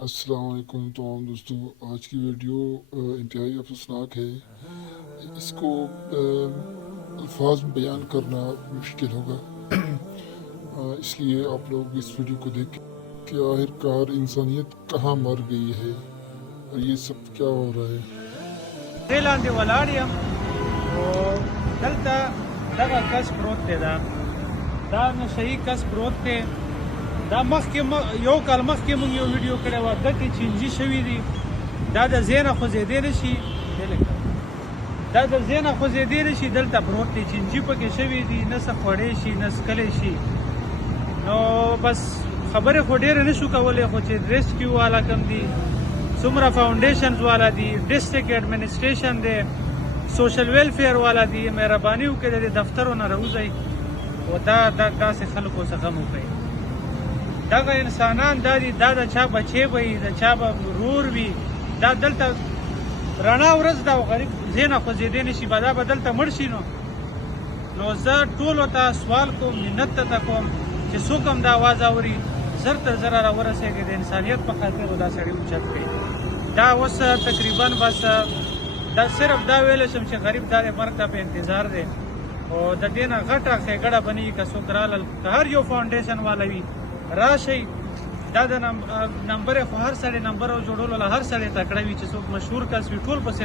अस्सलाम वालेकुम तमाम दोस्तों। आज की वीडियो इंतहाई अफसोसनाक है। इसको अल्फाज में बयान करना मुश्किल होगा। इसलिए आप लोग इस वीडियो को देखें कि आखिरकार इंसानियत कहाँ मर गई है और ये सब क्या हो रहा है। لاندې ولاړ یم او دلته دغه کس پروت دی. دا نشهي کس پروت دی. دا مخکې یو کال مخکې موږ یو ویډیو کړی وه، ګټې چینجي شوي دي. دا د ځای نه خوځېدی نه شي، دا د ځای نه خوځېدی نه شي، دلته پروت دی. چینجي پکې شوي دي، نه څه خوړی شي نه څکلی شي. نو بس خبرې خو ډېرې نه شو کولی، خو چې ریسکیو والا کم دي، څومره فاونډیشنز والا دي، ډسټرک ایډمنسټریشن دی، سوشل ویلفیر والا دي، مهرباني وکړئ د دفترونو راوځئ او داسې خلکو څخه مو کوئ. دغه انسانان دا دي، دا د چا بچی به وي، د چا به ورور وي. دا دلته رڼا ورځ ده او غریب ځای نه خوځېدی نه شي، دا به دلته مړ شي. نو زه ټولو ته سوال کوم، منت ته کوم چې څوک هم دا آواز اوري، زر تر زره راورسېږي، د انسانیت په خاطر دا سړی اوچت کړي. دا اوس تقریبا بس دا صرف دا ویلی شم چې غریب دا د مرګ ته په انتظار دی او د دې نه غټه ښېګړه بنېږي که څوک رالل، که هر یو فاونډیشن والا وي راشئ. دا د نمبر خو هر سړی نمبر او جوړولو له هر سړی تکړه وي چې څوک مشهور کس وي ټول پسې